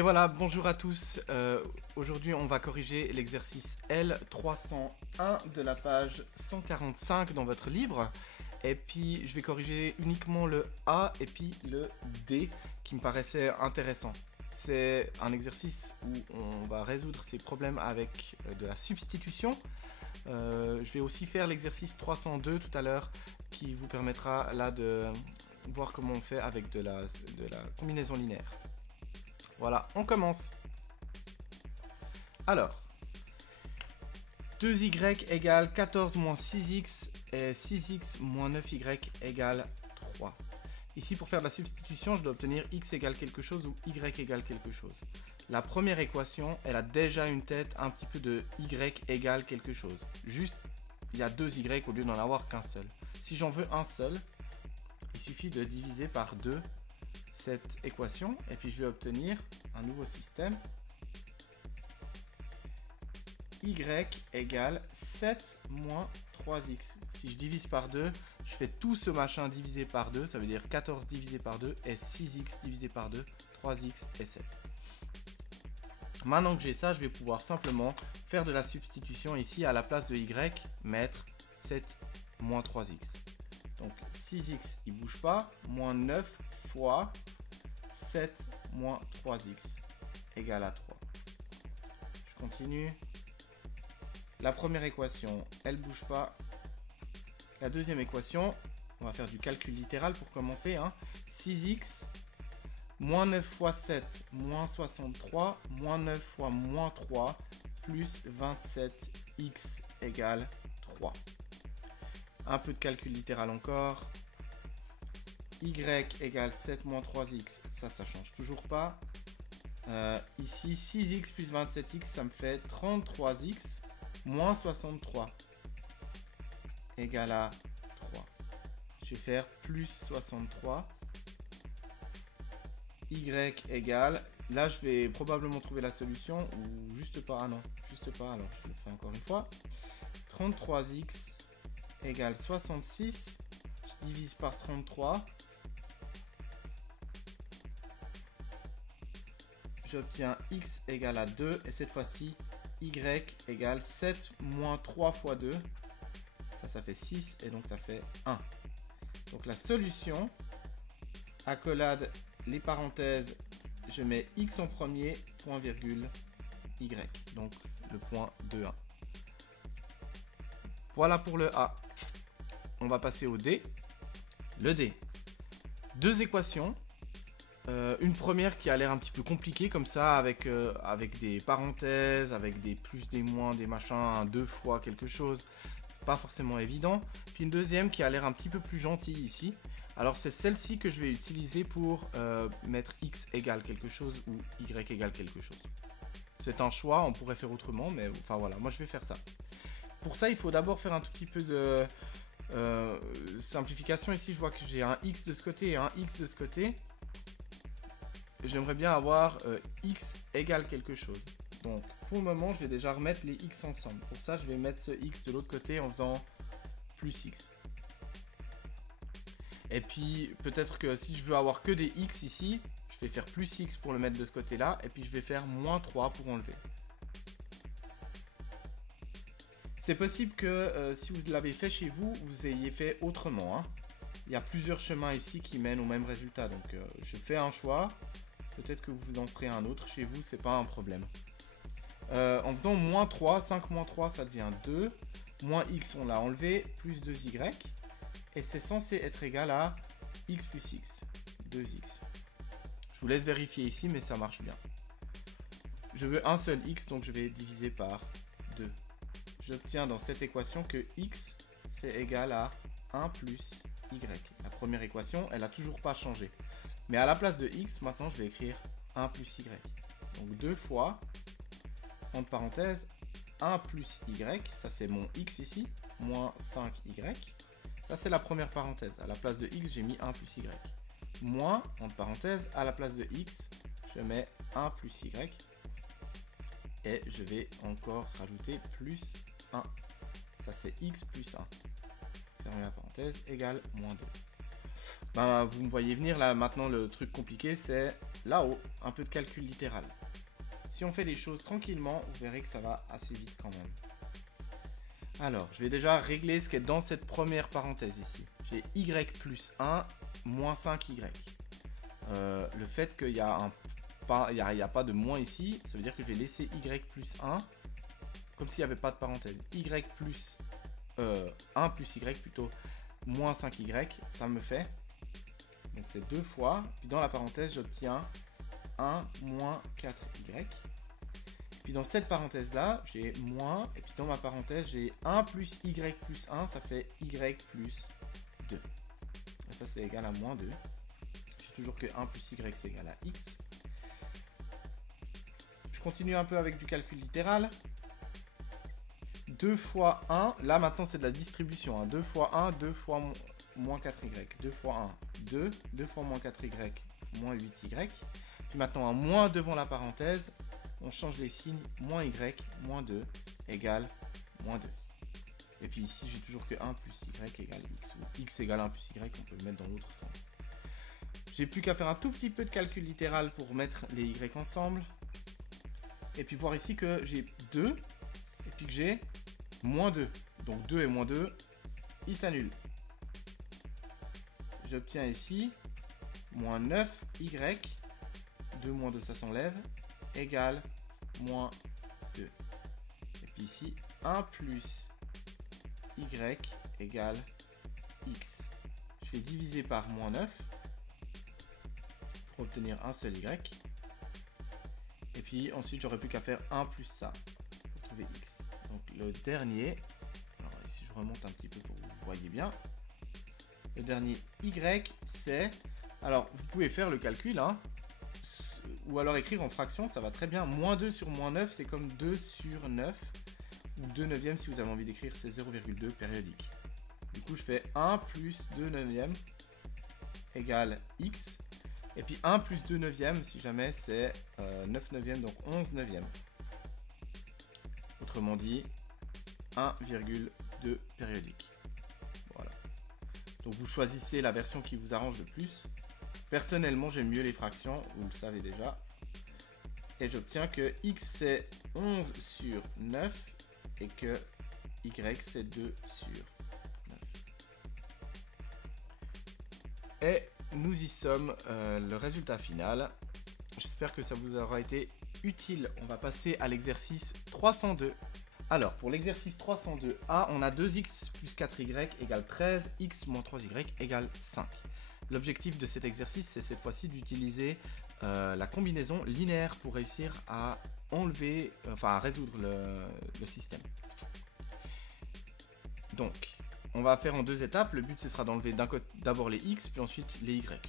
Et voilà, bonjour à tous. Aujourd'hui, on va corriger l'exercice L301 de la page 145 dans votre livre. Et puis, je vais corriger uniquement le A et puis le D qui me paraissaient intéressants. C'est un exercice où on va résoudre ces problèmes avec de la substitution. Je vais aussi faire l'exercice 302 tout à l'heure qui vous permettra là de voir comment on fait avec de la combinaison linéaire. Voilà, on commence. Alors, 2y égale 14 moins 6x et 6x moins 9y égale 3. Ici, pour faire de la substitution, je dois obtenir x égale quelque chose ou y égale quelque chose. La première équation, elle a déjà une tête un petit peu de y égale quelque chose. Juste, il y a deux y au lieu d'en avoir qu'un seul. Si j'en veux un seul, il suffit de diviser par 2 cette équation et puis je vais obtenir un nouveau système. Y égale 7 moins 3x. Si je divise par 2, je fais tout ce machin divisé par 2, ça veut dire 14 divisé par 2 et 6x divisé par 2, 3x et 7. Maintenant que j'ai ça, je vais pouvoir simplement faire de la substitution ici à la place de y, mettre 7 moins 3x. Donc 6x, il ne bouge pas, moins 9 fois 7 moins 3x égale à 3. Je continue. La première équation, elle ne bouge pas. La deuxième équation, on va faire du calcul littéral pour commencer. 6x, moins 9 fois 7, moins 63, moins 9 fois moins 3, plus 27x égale 3. Un peu de calcul littéral encore. Y égale 7 moins 3x, ça change toujours pas. Ici, 6x plus 27x, ça me fait 33x moins 63 égale à 3. Je vais faire plus 63. Y égale, là je vais probablement trouver la solution ou juste pas, ah non, juste pas, alors je le fais encore une fois. 33x égale 66, je divise par 33. J'obtiens x égale à 2 et cette fois-ci y égale 7 moins 3 fois 2. Ça fait 6 et donc ça fait 1. Donc la solution, accolade les parenthèses, je mets x en premier, point virgule y. Donc le point 2, 1. Voilà pour le A. On va passer au D. Le D. Deux équations. Une première qui a l'air un petit peu compliquée comme ça avec des parenthèses, avec des plus, des moins, des machins, deux fois quelque chose. C'est pas forcément évident. Puis une deuxième qui a l'air un petit peu plus gentille ici. Alors c'est celle-ci que je vais utiliser pour mettre x égale quelque chose ou y égale quelque chose. C'est un choix, on pourrait faire autrement, mais enfin voilà, moi je vais faire ça. Pour ça, il faut d'abord faire un tout petit peu de simplification. Ici, je vois que j'ai un x de ce côté et un x de ce côté. J'aimerais bien avoir x égale quelque chose. Donc pour le moment, je vais déjà remettre les x ensemble. Pour ça, je vais mettre ce x de l'autre côté en faisant plus x. Et puis peut-être que si je veux avoir que des x ici, je vais faire plus x pour le mettre de ce côté-là. Et puis je vais faire moins 3 pour enlever. C'est possible que si vous l'avez fait chez vous, vous ayez fait autrement. Il y a plusieurs chemins ici qui mènent au même résultat. Donc je fais un choix. Peut-être que vous en ferez un autre chez vous, c'est pas un problème. En faisant moins 3, 5 moins 3, ça devient 2. Moins x, on l'a enlevé, plus 2y. Et c'est censé être égal à x plus x, 2x. Je vous laisse vérifier ici, mais ça marche bien. Je veux un seul x, donc je vais diviser par 2. J'obtiens dans cette équation que x, c'est égal à 1 plus y. La première équation, elle n'a toujours pas changé. Mais à la place de x, maintenant, je vais écrire 1 plus y. Donc 2 fois, entre parenthèses, 1 plus y, ça c'est mon x ici, moins 5y. Ça c'est la première parenthèse. À la place de x, j'ai mis 1 plus y. Moins, entre parenthèses, à la place de x, je mets 1 plus y. Et je vais encore rajouter plus 1. Ça c'est x plus 1. Fermez la parenthèse, égale moins 2. Ben, vous me voyez venir là, maintenant le truc compliqué c'est là-haut, un peu de calcul littéral. Si on fait les choses tranquillement, vous verrez que ça va assez vite quand même. Alors, je vais déjà régler ce qui est dans cette première parenthèse ici. J'ai y plus 1 moins 5y. Le fait qu'il y a pas de moins ici, ça veut dire que je vais laisser y plus 1 comme s'il n'y avait pas de parenthèse. Y plus 1 plus y plutôt moins 5y, ça me fait. Donc c'est 2 fois. Puis dans la parenthèse, j'obtiens 1 moins 4y. Puis dans cette parenthèse là, j'ai moins. Et puis dans ma parenthèse, j'ai 1 plus y plus 1, ça fait y plus 2. Et ça c'est égal à moins 2. J'ai toujours que 1 plus y c'est égal à x. Je continue un peu avec du calcul littéral. 2 fois 1, là maintenant c'est de la distribution. 2 fois 1, 2 fois moins 4y. 2 fois 1, 2. 2 fois moins 4y, moins 8y. Puis maintenant un moins devant la parenthèse. On change les signes. Moins y, moins 2, égale moins 2. Et puis ici j'ai toujours que 1 plus y égale x. Ou x égale 1 plus y, on peut le mettre dans l'autre sens. J'ai plus qu'à faire un tout petit peu de calcul littéral pour mettre les y ensemble. Et puis voir ici que j'ai 2. Et puis que j'ai moins 2. Donc 2 et moins 2, ils s'annulent. J'obtiens ici moins 9y. 2 moins 2, ça s'enlève. Égale moins 2. Et puis ici, 1 plus y égale x. Je vais diviser par moins 9 pour obtenir un seul y. Et puis ensuite, j'aurais plus qu'à faire 1 plus ça pour trouver x. Donc le dernier, alors ici je remonte un petit peu pour que vous voyez bien. Le dernier y, c'est, alors vous pouvez faire le calcul, hein, ou alors écrire en fraction, ça va très bien. Moins 2 sur moins 9, c'est comme 2 sur 9, ou 2 neuvièmes si vous avez envie d'écrire, c'est 0,2 périodique. Du coup, je fais 1 plus 2 neuvièmes égale x. Et puis 1 plus 2 neuvièmes, si jamais, c'est 9 neuvièmes, donc 11 neuvièmes. Autrement dit, 1,2 périodique. Voilà. Donc vous choisissez la version qui vous arrange le plus. Personnellement, j'aime mieux les fractions, vous le savez déjà. Et j'obtiens que x c'est 11 sur 9 et que y c'est 2 sur 9. Et nous y sommes, le résultat final. J'espère que ça vous aura été utile. On va passer à l'exercice 302. Alors, pour l'exercice 302A, on a 2x plus 4y égale 13, x moins 3y égale 5. L'objectif de cet exercice, c'est cette fois-ci d'utiliser la combinaison linéaire pour réussir à enlever, à résoudre le système. Donc, on va faire en 2 étapes. Le but, ce sera d'enlever d'abord les x, puis ensuite les y.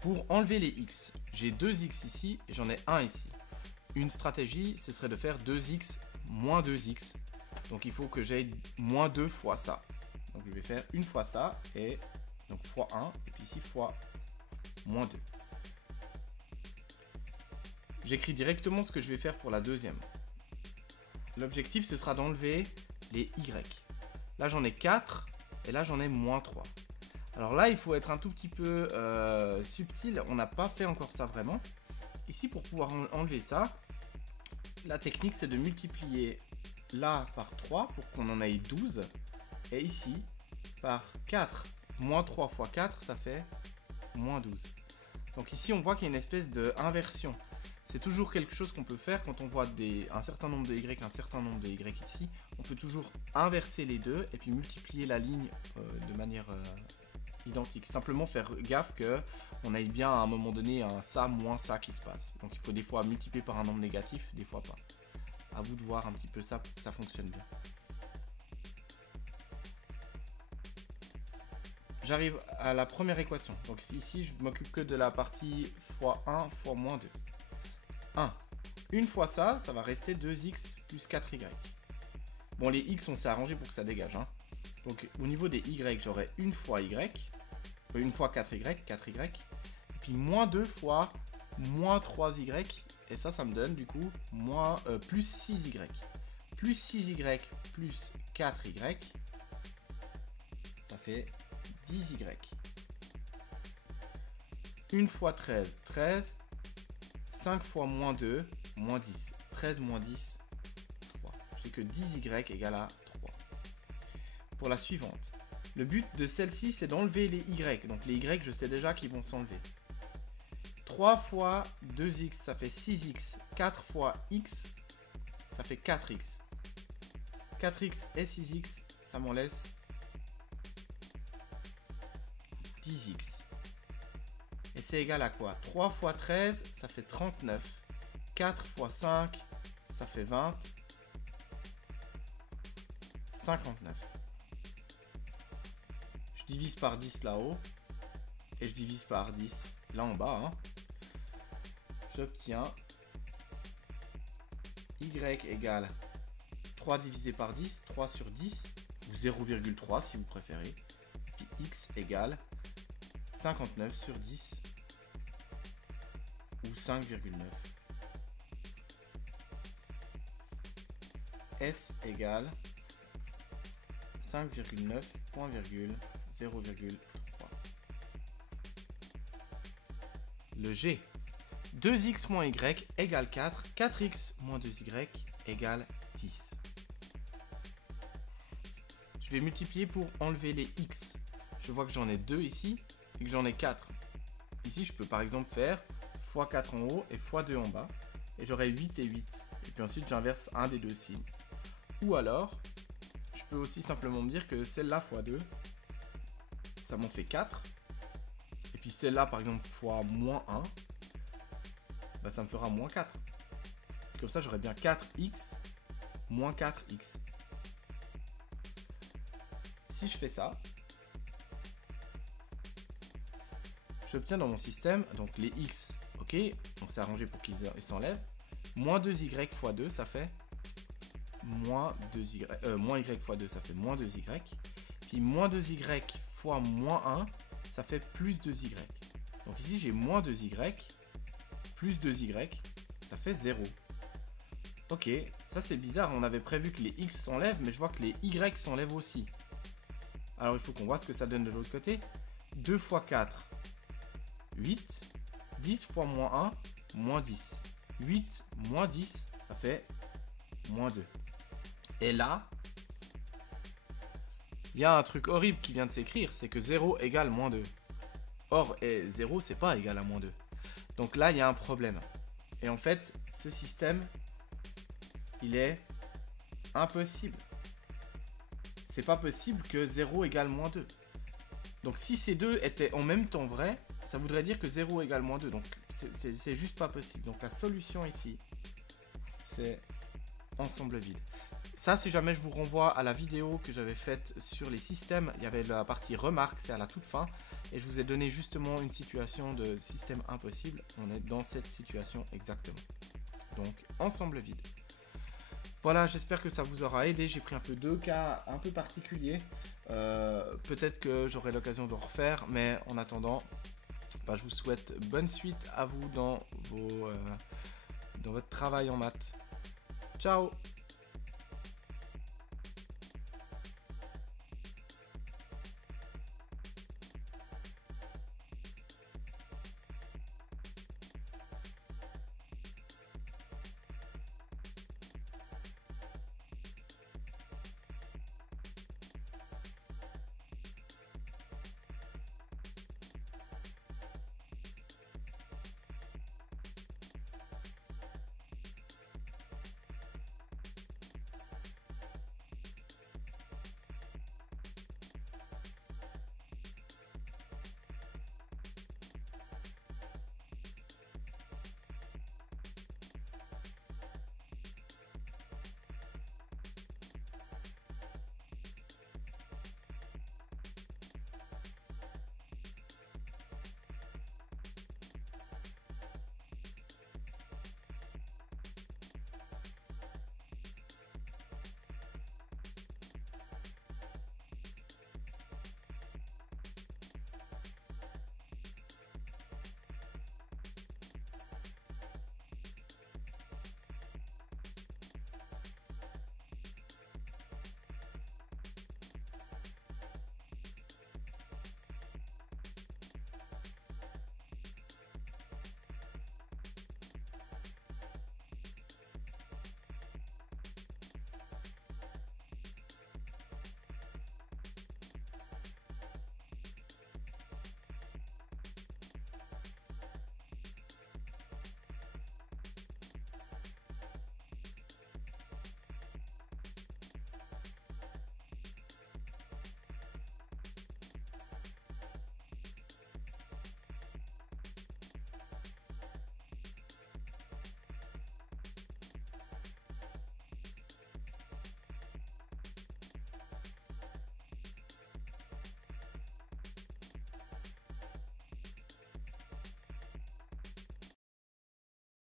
Pour enlever les x, j'ai 2x ici et j'en ai 1 ici. Une stratégie, ce serait de faire 2x moins 2x. Donc, il faut que j'aie moins 2 fois ça. Donc, je vais faire une fois ça et donc fois 1, et puis ici fois moins 2. J'écris directement ce que je vais faire pour la deuxième. L'objectif, ce sera d'enlever les y. Là, j'en ai 4, et là, j'en ai moins 3. Alors là, il faut être un tout petit peu subtil. On n'a pas fait encore ça vraiment. Ici, pour pouvoir enlever ça, la technique, c'est de multiplier là par 3 pour qu'on en ait 12. Et ici, par 4. Moins 3 fois 4, ça fait moins 12. Donc ici, on voit qu'il y a une espèce d'inversion. C'est toujours quelque chose qu'on peut faire quand on voit un certain nombre de y, un certain nombre de y ici. On peut toujours inverser les deux et puis multiplier la ligne de manière identique. Simplement faire gaffe qu'on ait bien à un moment donné un ça moins ça qui se passe. Donc il faut des fois multiplier par un nombre négatif, des fois pas. À vous de voir un petit peu ça pour que ça fonctionne bien. J'arrive à la première équation. Donc ici, je m'occupe que de la partie fois 1 fois moins 2. 1. Une fois ça, ça va rester 2x plus 4y. Bon, les x, on s'est arrangé pour que ça dégage. Hein. Donc au niveau des y, j'aurai une fois y, une fois 4y, 4y, et puis moins 2 fois moins 3y, et ça me donne du coup plus 6y. Plus 6y plus 4y, ça fait 10y. 1 fois 13, 13. 5 fois moins 2, moins 10. 13 moins 10, 3. J'ai que 10y égale à 3. Pour la suivante, le but de celle-ci, c'est d'enlever les y. Donc les y, je sais déjà qu'ils vont s'enlever. 3 fois 2x, ça fait 6x. 4 fois x, ça fait 4x. 4x et 6x, ça m'en laisse 10x. Et c'est égal à quoi? 3 fois 13, ça fait 39. 4 fois 5, ça fait 20. 59. Je divise par 10 là-haut. Et je divise par 10 là en bas. Hein. J'obtiens y égale 3 divisé par 10, 3 sur 10, ou 0,3 si vous préférez. Puis x égale 59 sur 10, ou 5,9. S égale 5,9, point virgule, 0,3. Le G. 2x moins y égale 4. 4x moins 2y égale 10. Je vais multiplier pour enlever les x. Je vois que j'en ai 2 ici et que j'en ai 4. Ici, je peux par exemple faire x 4 en haut et x 2 en bas. Et j'aurai 8 et 8. Et puis ensuite, j'inverse un des deux signes. Ou alors, je peux aussi simplement me dire que celle-là x 2, ça m'en fait 4. Et puis celle-là, par exemple, x moins 1, bah, ça me fera moins 4. Comme ça, j'aurai bien 4x moins 4x. Si je fais ça, j'obtiens dans mon système, donc les x, ok, on s'est arrangé pour qu'ils s'enlèvent. Moins 2y x 2, ça fait moins 2y, moins y x 2, ça fait moins 2y. Puis moins 2y fois moins 1, ça fait plus 2y. Donc ici, j'ai moins 2y plus 2y, ça fait 0. Ok, ça c'est bizarre, on avait prévu que les x s'enlèvent, mais je vois que les y s'enlèvent aussi. Alors il faut qu'on voit ce que ça donne de l'autre côté. 2 fois 4, 8. 10 fois moins 1, moins 10. 8 moins 10, ça fait moins 2. Et là, il y a un truc horrible qui vient de s'écrire, c'est que 0 égale moins 2. Or, 0, c'est pas égal à moins 2. Donc là, il y a un problème. Et en fait, ce système, il est impossible. C'est pas possible que 0 égale moins 2. Donc si ces deux étaient en même temps vrais, ça voudrait dire que 0 égale moins 2. Donc c'est juste pas possible. Donc la solution ici, c'est ensemble vide. Ça, si jamais je vous renvoie à la vidéo que j'avais faite sur les systèmes, il y avait la partie remarques, c'est à la toute fin. Et je vous ai donné justement une situation de système impossible. On est dans cette situation exactement. Donc, ensemble vide. Voilà, j'espère que ça vous aura aidé. J'ai pris un peu deux cas un peu particuliers. Peut-être que j'aurai l'occasion de refaire. Mais en attendant, bah, je vous souhaite bonne suite à vous dans votre travail en maths. Ciao!